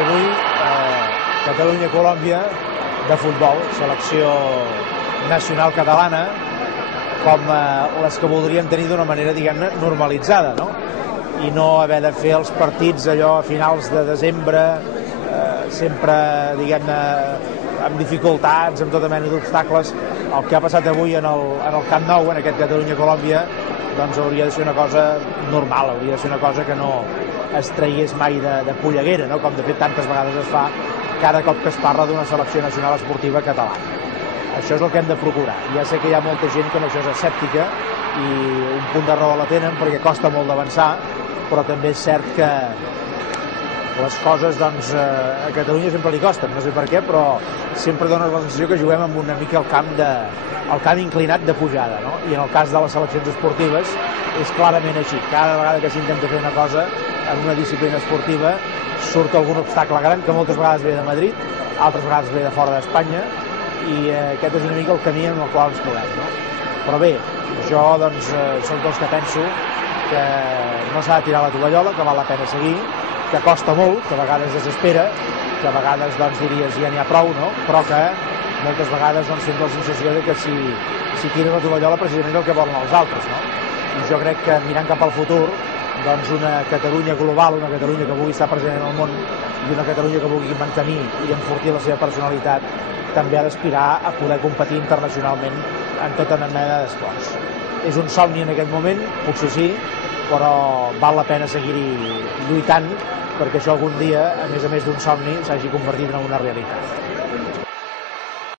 i avui Catalunya-Colòmbia de futbol, selecció nacional catalana, com les que voldríem tenir d'una manera, diguem-ne, normalitzada, no? I no haver de fer els partits allò a finals de desembre, sempre, diguem-ne, amb dificultats, amb tota mena d'obstacles. El que ha passat avui en el Camp Nou, en aquest Catalunya-Colòmbia, doncs hauria de ser una cosa normal, hauria de ser una cosa que no es traiés mai de polleguera, no? Com de fet tantes vegades es fa cada cop que es parla d'una selecció nacional esportiva catalana. Això és el que hem de procurar. Ja sé que hi ha molta gent que amb això és escèptica i un punt de raó la tenen perquè costa molt d'avançar, però també és cert que les coses, doncs, a Catalunya sempre li costen, no sé per què, però sempre dona la sensació que juguem amb una mica el camp inclinat de pujada, no? I en el cas de les seleccions esportives és clarament així. Cada vegada que s'intenta fer una cosa en una disciplina esportiva surt algun obstacle gran que moltes vegades ve de Madrid, altres vegades ve de fora d'Espanya, i aquest és una mica el camí en el qual ens trobem, no? Però bé, jo doncs soc dels que penso que no s'ha de tirar la tovallola, que val la pena seguir, que costa molt, que a vegades desespera, que a vegades doncs diries ja n'hi ha prou, no? Però que moltes vegades doncs sento la sensació de que si tires la tovallola precisament és el que volen els altres, no? I jo crec que mirant cap al futur, doncs una Catalunya global, una Catalunya que vulgui estar present en el món i una Catalunya que vulgui mantenir i enfortir la seva personalitat també ha d'aspirar a poder competir internacionalment en tota mena d'esports. És un somni en aquest moment, potser sí, però val la pena seguir-hi lluitant perquè això algun dia, a més d'un somni, s'hagi convertit en una realitat.